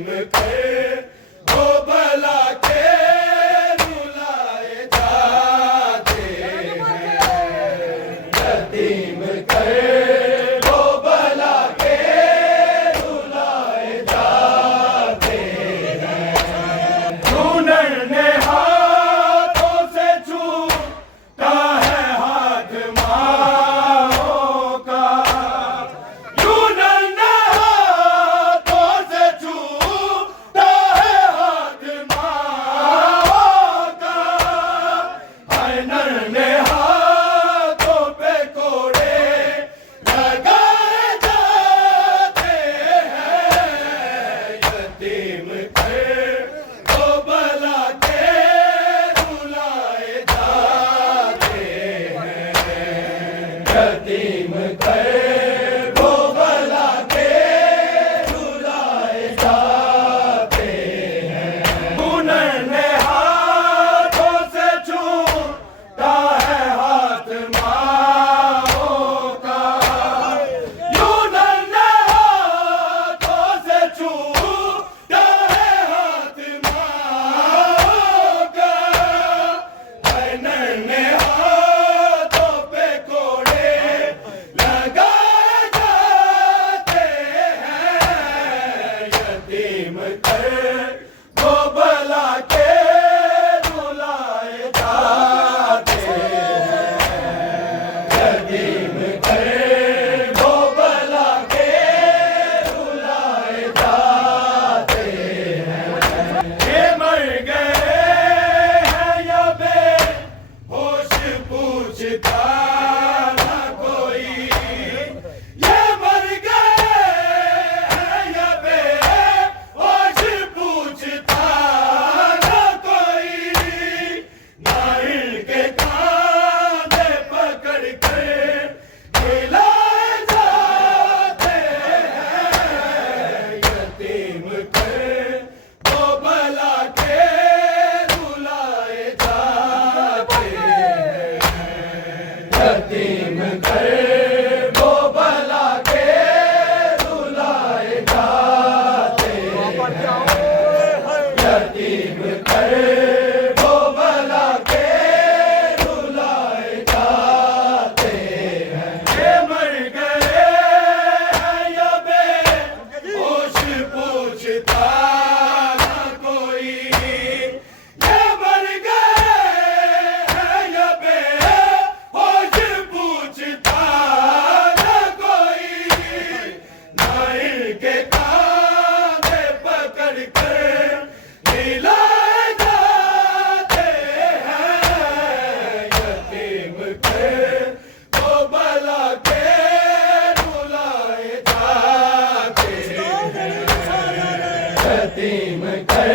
यतीम कर वो भला के रुलाए जाते हैं। यतीम कर वो भला के रुलाए जाते हैं। हुनर ने हाथों से छूटा है हाथ माओ का। हुनर ने हाथों से छूटा है हाथ माओ का। हुनर ने हाथों पे कोड़े लगाए जाते हैं। यतीम कर वो भला के रुलाए जाते हैं। यतीम कर वो भला के रुलाए जाते हैं। हुनर ने हाथों से छूटा है हाथ माओ का। हुनर ने हाथों से छूटा है हाथ माओ का। हुनर ने हाथों पे कोड़े लगाए जाते हैं। यतीम कर वो भला के रुलाए जाते हैं। यतीम कर वो भला के रुलाए जाते हैं। ये मर गए हैं या बेहोश पूछता ना कोई। ये मर गए हैं या बेहोश पूछता ना कोई। ना इनके कांधे पकड़ कर खिलाए जाते हैं। यतीम कर वो भला के रुलाए जाते हैं। यतीम कर वो भला के रुलाए जाते हैं। यतीम कर वो भला के रुलाए जाते हैं। ये मर गए हैं या बेहोश पूछता ना कोई। ये मर गए हैं या बेहोश पूछता ना कोई। ना इनके कांधे पकड़ कर हिलाए जाते हैं। यतीम कर वो भला के रुलाए जाते हैं। यतीम कर